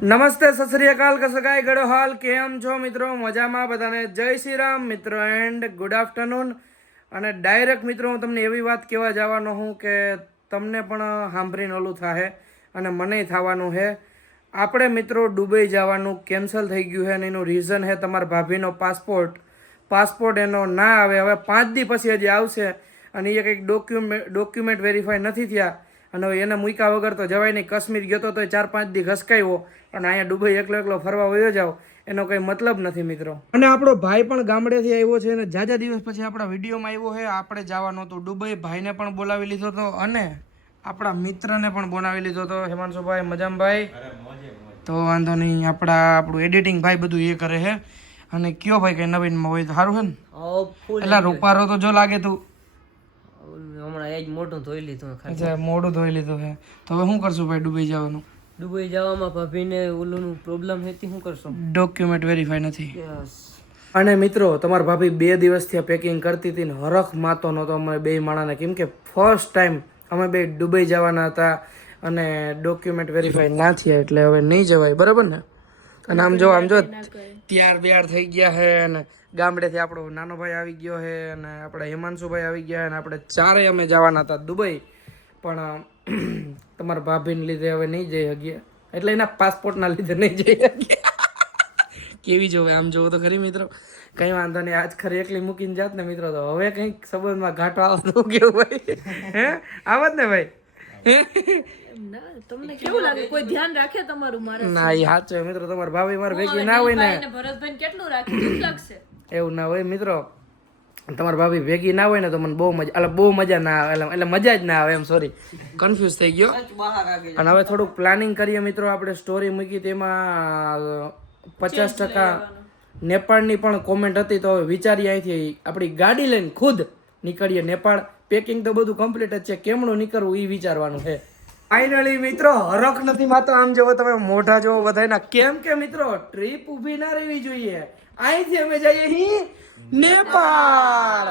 નમસ્તે, સત શ્રી અકાલ, કસકાય ગળો હાલ, કેમ છો મિત્રો? મજામાં બધાને જય શ્રી રામ મિત્રો એન્ડ ગુડ આફ્ટરનૂન. અને ડાયરેક્ટ મિત્રો હું તમને એવી વાત કહેવા જવાનો હું કે તમને પણ સાંભળીને ઓલું થાય અને મને થવાનું છે. આપણે મિત્રો દુબઈ જવાનું કેન્સલ થઈ ગયું છે અને એનું રીઝન છે તમારા ભાભીનો પાસપોર્ટ એનો ના આવે. હવે 5 દી પછી હજી આવશે અને એ કંઈક ડોક્યુમેન્ટ વેરીફાઈ નથી થયા અને હવે એને મૂક્યા વગર તો જવાય નહીં. કાશ્મીર ગયો તો 4-5 દી ઘસકાયો અને અહીંયા દુબઈ એકલો ફરવા વયો જાવ એનો કંઈ મતલબ નથી મિત્રો. અને આપણો ભાઈ પણ ગામડેથી આવ્યો છે અને જાજા દિવસ પછી આપણા વિડીયોમાં આવ્યો છે. આપણે જવાનું હતું દુબઈ, ભાઈને પણ બોલાવી લીધો હતો અને આપણા મિત્રને પણ બોલાવી લીધો હતો. હેમાંશુભાઈ, મજામભાઈ? તો વાંધો નહીં, આપણું એડિટિંગ ભાઈ બધું એ કરે છે. અને કયો ભાઈ કઈ નવીનમાં હોય તો સારું છે ને? એટલે રૂપારો તો જો લાગે તું હમણાં એ જ મોઢું ધોઈ લીધું. અચ્છા, મોઢું ધોઈ લીધું છે. તો હવે શું કરશું ભાઈ દુબઈ જવાનું? દુબઈ જવામાં ભાભીને ઓલું પ્રોબ્લેમ હતી, શું કરશું? ડોક્યુમેન્ટ વેરીફાઈ નથી. અને મિત્રો તમારા ભાભી 2 દિવસથી પેકિંગ કરતી હતી ને હરખ માતો નહોતો અમે બે માણાને, કેમ કે ફર્સ્ટ ટાઈમ અમે બે દુબઈ જવાના હતા અને ડોક્યુમેન્ટ વેરીફાઈ ના થયા એટલે હવે નહીં જવાય, બરાબર ને? અને આમ જો તૈયાર બેયાર થઈ ગયા છે અને ગામડેથી આપણો નાનો ભાઈ આવી ગયો છે અને આપણા હિમાંશુભાઈ આવી ગયા અને આપણે ચારેય અમે જવાના હતા દુબઈ, પણ તમારા ભાભીને લીધે હવે નહીં જઈ શકીએ, એટલે એના પાસપોર્ટના લીધે નહીં જઈ શકીએ. કેવી જોવે આમ જોવો તો ખરી મિત્રો. કંઈ વાંધો નહીં, આજ ખરી એકલી મૂકીને જાત ને મિત્રો તો હવે કંઈક સંબંધમાં ઘાટો આવતો કેવું ભાઈ? હે આવત ને ભાઈ? તમને કેવું લાગે? કોઈ ધ્યાન રાખે તમારું? મારા ના એ સાચું મિત્રો, તમારા ભાભી મારે ભેગી ના હોય ને, ભરતભાઈ કેટલું રાખે દુઃખ લાગશે. એવું ના હોય મિત્રો, તમારા ભાભી ભેગી ના હોય ને તો મને બહુ મજા ના આવે, એટલે મજા જ ના આવે એમ. સોરી, કન્ફ્યુઝ થઈ ગયો. અને હવે થોડુંક પ્લાનિંગ કરીએ મિત્રો. આપણે સ્ટોરી મૂકી તેમાં 50% નેપાળની પણ કોમેન્ટ હતી, તો હવે વિચારીએ અહીંથી આપણી ગાડી લઈને ખુદ નીકળીએ નેપાળ. પેકિંગ તો બધું કમ્પ્લીટ જ છે, કેમનું નીકળવું એ વિચારવાનું છે. ફાઇનલી મિત્રો હરખ નથી માતો. આમ જોવો તમે, મોઢા જોવો બધાના. કેમ કે મિત્રો ટ્રીપ ઊભી ના રહેવી જોઈએ. અહીંથી અમે જઈએ નેપાળ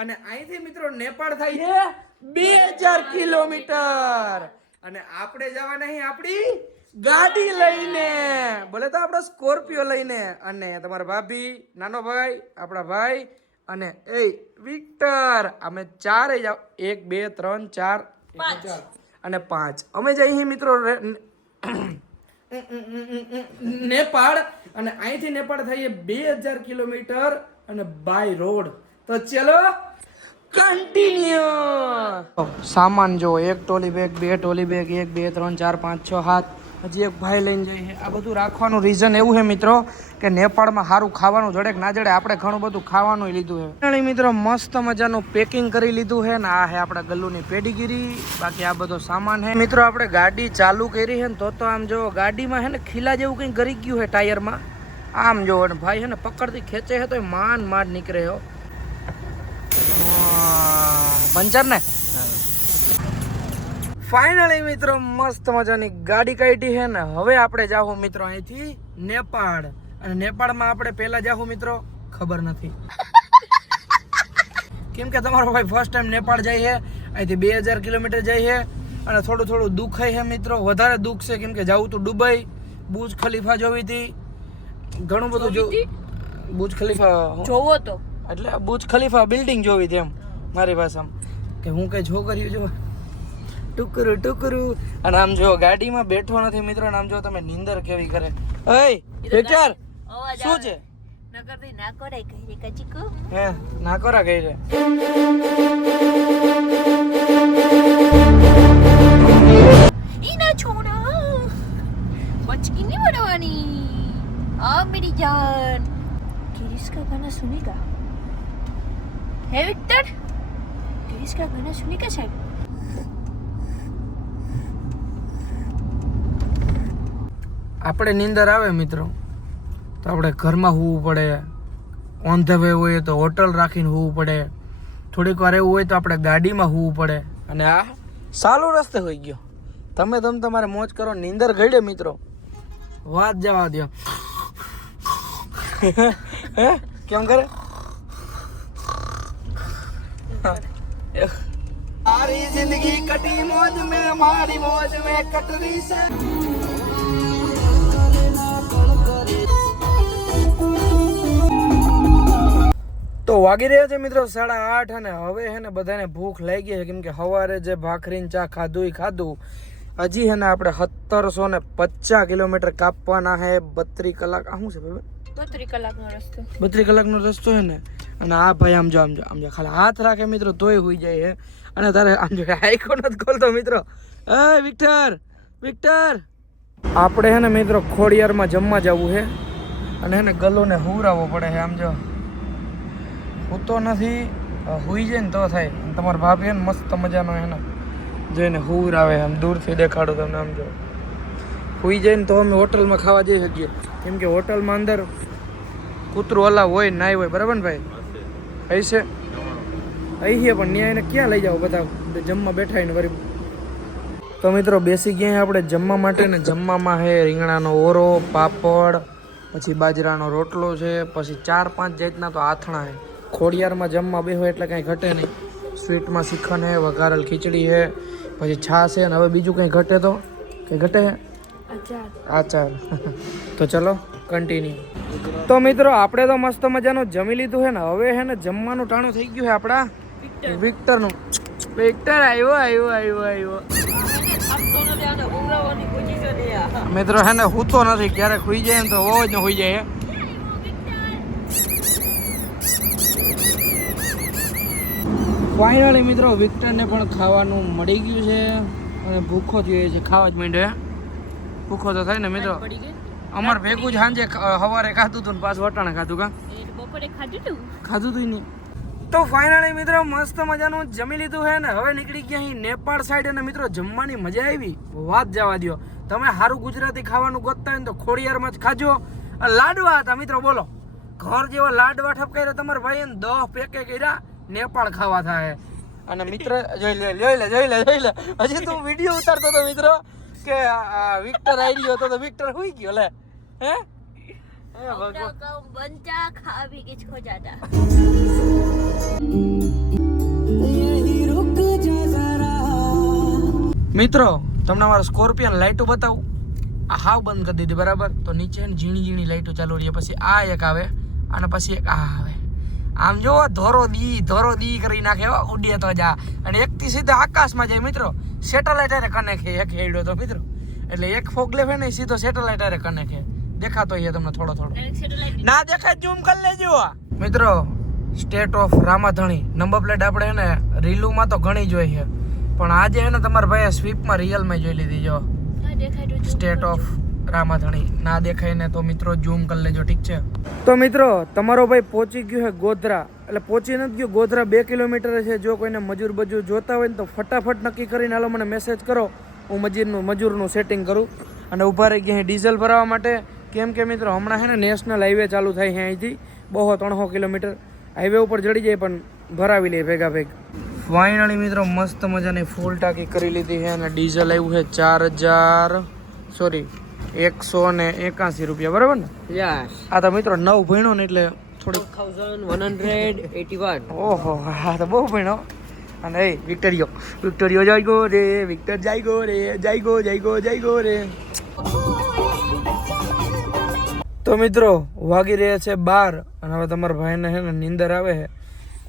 અને અહીંથી મિત્રો નેપાળ થાય છે 2000 કિલોમીટર અને આપણે જવાના અહીં આપણી ગાડી લઈને, બોલે તો આપણો સ્કોર્પિયો લઈને. અને તમારા ભાભી, નાનો ભાઈ, આપણા ભાઈ અને વિક્ટર, અમે ચારે જાવ. 1 2 3 4 અને 5 અમે જઈએ મિત્રો નેપાળ. અને અહીંથી નેપાળ થઈએ 2000 કિલોમીટર અને બાય રોડ. તો ચલો કન્ટિન્યુ. સામાન જો, 1 ટ્રોલી બેગ, 2 ટ્રોલી બેગ, 1 2 3 4 5 6 7, હજી એક ભાઈ લઈને જઈએ. આ બધું રાખવાનું રીઝન એવું છે મિત્રો કે નેપાળમાં સારું ખાવાનું જડે કે ના જડે, આપણે ઘણું બધું ખાવાનું લીધું છે મિત્રો. મસ્ત મજાનું પેકિંગ કરી લીધું છે ને આ છે આપણા ગલ્લુની પેડીગીરી. બાકી આ બધો સામાન છે મિત્રો. આપણે ગાડી ચાલુ કરી છે ને તો આમ જો ગાડીમાં છે ને ખીલા જેવું કંઈ ગરી ગયું છે ટાયરમાં. આમ જો ભાઈ છે ને પકડતી ખેંચે છે તો માંડ નીકળે હો. પંચર ને ફાઇનલી મિત્રો મસ્ત મજાની ગાડી કાઢી છે ને હવે આપણે જાહું મિત્રો અહીંથી નેપાળ. અને નેપાળમાં આપણે પહેલા જાહું મિત્રો ખબર નથી, કેમ કે તમારો ભાઈ ફર્સ્ટ ટાઈમ નેપાળ જાય છે. અહીંથી 2000 કિલોમીટર જાય છે અને થોડું દુખાય છે મિત્રો, વધારે દુઃખ છે કેમ કે જાવું તો દુબઈ. બુર્જ ખલીફા જોવી હતી, ઘણું બધું બુર્જ ખલીફા જોવો તો એટલે બુર્જ ખલીફા બિલ્ડિંગ જોવી હતી એમ મારી ભાષામાં, કે હું કઈ છોકરીઓ જો ટુકરું. અને આમ જો ગાડીમાં બેઠો નથી મિત્રો. આમ જો તમે નીંદર કેવી કરે. વિક્ટર શું છે? નકરથી ના કોરાય કહી રે કચીકો. હે ના કોરા કહી રે. ઈના છોડા બચકી नहीं बढ़वानी. आ मेरी जान, किरिस का गाना सुनेगा? है विक्टर, किरिस का गाना सुनेगा साहब? આપણે નીંદર આવે મિત્રો તો આપણે ઘરમાં હોવું પડે, ઓન ધ વે હોય તો હોટલ રાખીને હોવું પડે, થોડીક વાર એવું હોય તો આપણે ગાડીમાં હોવું પડે. અને આ સાલો રસ્તે હોઈ ગયો. તમે તમારે મોજ કરો, નીંદર ગળે મિત્રો, વાત જવા દો. કેમ કરે? મારી જિંદગી કટી મોજ મેં, મારી મોજ મેં કટ રહી છે. વાગી રહ્યા છે મિત્રો 8:30 અને હવે હે ને બધાને ભૂખ લાગી છે કેમ કે સવારે જે ભાખરી ને ચા ખાધું હજી હે ને આપણે 1750 કિલોમીટર કાપવાના હે 32 કલાક. આ શું છે ભાઈ? 32 કલાકનો રસ્તો. 32 કલાકનો રસ્તો છે ને. અને આ ભાઈ આમ જો ખાલી હાથ રાખે મિત્રો તોય હોઈ જાય છે. અને તારે આમ જો આઈકો નથી ખોલતો મિત્રો. એ વિક્ટર આપણે હે ને મિત્રો ખોડિયારમાં જમવા જવું છે અને હે ને ગલોને હુરાવવો પડે છે. આમ જો હું તો નથી હુઈ જાય ને તો થાય. તમારા ભાભી ને મસ્ત મજાનો હે ને જોઈને હુરાવે આમ દૂરથી દેખાડો તમને. આમ જો હુઈ જાય ને તો અમે હોટલમાં ખાવા જઈ શકીએ કેમ કે હોટલમાં અંદર કૂતરું અલાવ હોય ના હોય. બરાબર ને ભાઈ? અહીં છે પણ ન્યાયને ક્યાં લઈ જાઓ બધા જમવા બેઠા ને વરી. તો મિત્રો બેસી ગયા આપણે જમવા માટે ને જમવામાં છે રીંગણાનો ઓરો, પાપડ, પછી બાજરાનો રોટલો છે, પછી 4-5 જાતના તો આથણા છે. ખોડિયારમાં જમવા બેહો એટલે કાંઈ ઘટે નહીં. સ્વીટમાં શ્રીખંડ છે, વઘારેલ ખીચડી છે, પછી છાશ છે. અને હવે બીજું કંઈ ઘટે તો કંઈ ઘટે આચાર. તો ચલો કન્ટિન્યુ. તો મિત્રો આપણે તો મસ્ત મજાનું જમી લીધું છે ને હવે છે ને જમવાનું ટાણું થઈ ગયું છે આપણા વિક્ટરનું. વિક્ટર આવ્યો મિત્રો હે ને હૂતો નથી. ક્યારેક હુઈ જાય ને તો બહુ જ હુઈ જાય. ફાઇનલી મિત્રો વિક્ટરને પણ ખાવાનું મળી ગયું છે અને ભૂખો થયો છે. ખાવા જ માંડ્યો. ભૂખો તો થાય ને મિત્રો. અમાર ભેગું જ સાંજે સવારે ખાધું હતું ને પાછું વટાણે ખાધું. બપોરે ખાધું તું નહીં. તો ફાઇનલી મિત્રો મસ્ત મજાનું જમી લીધું છે ને હવે નીકળી ગયા અહીં નેપાળ સાઈડ. અને મિત્રો જમવાની મજા આવી વાત જવા દો. તમે સારું ગુજરાતી ખાવાનું ગોતતા હોય ને તો ખોડિયારમાં જ ખાજો. લાડવા હતા મિત્રો બોલો. ઘર જેવા લાડવા ઠપકાઈ તમારા ભાઈ 10 પેકે કર્યા. નેપાળ ખાવા થાય. અને મિત્ર જોઈ લે હજી તું વિડીયો ઉતારતો હતો મિત્રો કે વિક્ટર આવી ગયો તો વિક્ટર હુઈ ગયો લે. હે बनता खा भी कुछ हो जाता. મિત્રો તમને મારા સ્કોર્પિયન લાઈટો બતાવું. આ હાવ બંધ કરી દીધી બરાબર. તો નીચે ઝીણી લાઈટો ચાલુ રહી. પછી આ એક આવે અને પછી એક આ આવે. આમ જો ધોરો દી કરી નાખે ઉડીએ તો જા. અને એકથી સીધા આકાશમાં જાય મિત્રો. સેટેલાઇટ હારે કનેક્ટ એક હેડ્યો તો મિત્રો. એટલે એક ફોગલેફ હે ને સીધો સેટેલાઇટ હારે કનેક્ટ હે. દેખાતો છે તમને થોડો ના દેખાય ઝૂમ કરી લેજો મિત્રો. State of Ramadhani number plate આપણે ને રીલુમાં તો ઘણી જોઈ છે પણ આજે હે ને તમારા ભાઈએ સ્વીપમાં રિયલમાં જોઈ લીધી. જો સ્ટેટ ઓફ રામાધણી ના દેખાય ને તો મિત્રો ઝૂમ કરી લેજો. ઠીક છે. તો મિત્રો તમારો ભાઈ પહોંચી ગયો છે ગોધરા. એટલે પહોંચી નથી ગયો ગોધરા 2 કિલોમીટર છે. જો કોઈને મજૂર જોતા હોય ને તો ફટાફટ નક્કી કરીને હાલો મને મેસેજ કરો. હું મજૂરનું સેટિંગ કરું. અને ઊભા રહી ગયા ડીઝલ ભરાવવા માટે. કેમ કે મિત્રો હમણાં છે ને નેશનલ હાઈવે ચાલુ થાય છે અહીંથી 200-300 કિલોમીટર. હાઈવે ઉપર ચડી જાય પણ ભરાવી લે ભેગા. ફાઇનલી મિત્રો મસ્ત મજાની ફૂલ ટાંકી કરી લીધી છે અને ડીઝલ આવ્યું છે 181 રૂપિયા. બરાબર ને? આ તો મિત્રો 9 ભણ્યો ને એટલે થોડુંક 1181. ઓહો હા તો બહુ ભણ્યો. અને એ વિક્ટરિયો જાયગો રે. વિક્ટર જાયગો રે. તો મિત્રો વાગી રહ્યા છે 12 અને હવે તમારા ભાઈને છે ને નીંદર આવે છે.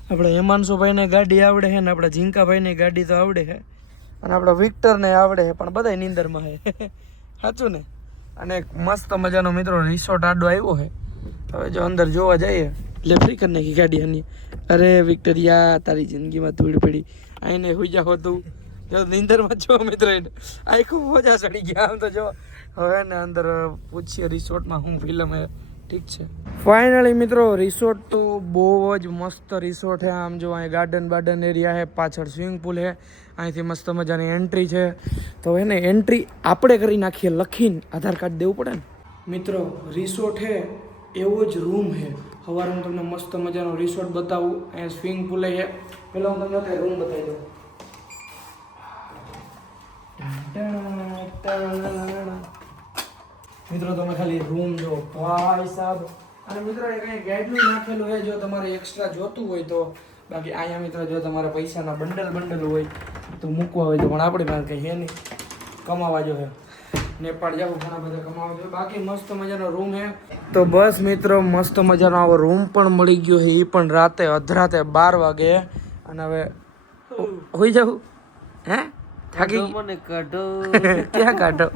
આપણે હેમાંશુભાઈને ગાડી આવડે છે ને આપણા ઝીંકાભાઈને ગાડી તો આવડે છે અને આપણા વિક્ટરને આવડે છે પણ બધા નીંદરમાં છે. સાચું ને? અને એક મસ્ત મજાનો મિત્રો રિસોર્ટ આડો આવ્યો છે. હવે જો અંદર જોવા જઈએ એટલે ફ્રી કરી નાખી ગાડી આની. અરે વિક્ટરિયા તારી જિંદગીમાં ધૂળ પડી. આઈને હુઈ જાવ તું જો નીંદરમાં જો મિત્રો આખું મજા ચડી ગયા. આમ તો જો હવે ને અંદર પૂછીએ રિસોર્ટમાં શું ફિલ્મ હે. ઠીક છે. ફાઇનલી મિત્રો રિસોર્ટ તો બહુ જ મસ્ત રિસોર્ટ છે. આમ જો અહીં ગાર્ડન એરિયા છે, પાછળ સ્વિમિંગ પુલ છે, અહીંથી મસ્ત મજાની એન્ટ્રી છે. તો એને એન્ટ્રી આપણે કરી નાખીએ લખીને. આધાર કાર્ડ દેવું પડે ને મિત્રો. રિસોર્ટ છે એવો જ રૂમ છે. સવારે હું તમને મસ્ત મજાનો રિસોર્ટ બતાવું. અહીંયા સ્વિમિંગ પુલ છે. પહેલાં હું તમને રૂમ બતાવી દઉં. મિત્રો તમે ખાલી રૂમ જો ભાઈ સાહેબ. અને મિત્રો એ કંઈ ગાઈડનું નાખેલું હોય જો તમારે એક્સ્ટ્રા જોતું હોય તો. બાકી અહીંયા મિત્રો જો તમારે પૈસાના બંડલ હોય તો મૂકવા હોય તો પણ આપણી પાસે કંઈ છે નહીં. કમાવા જો છે નેપાળ જાવ ઘણા બધા કમાવા જોઈએ. બાકી મસ્ત મજાનો રૂમ હે. તો બસ મિત્રો મસ્ત મજાનો આવો રૂમ પણ મળી ગયો છે, એ પણ રાતે અધરાતે 12 વાગે. અને હવે હોઈ જાઉં હે થાકી મને કાઢો ક્યાં કાઢો.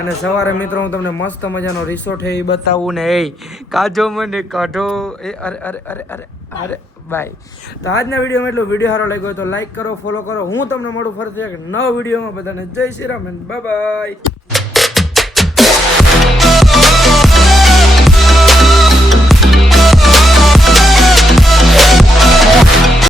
અને સવારે મિત્રો હું તમને મસ્ત મજાનો રિસોર્ટ હે એ બતાવું ને એ કાઢો મને કાઢો એ અરે અરે અરે અરે અરે બાય. તો આજના વિડીયોમાં એટલું. વિડીયો સારો લાગ્યો હોય તો લાઈક કરો, ફોલો કરો. હું તમને મળું ફરીથી એક નવા વિડીયોમાં. બધાને જય શ્રી રામ, બાય બાય.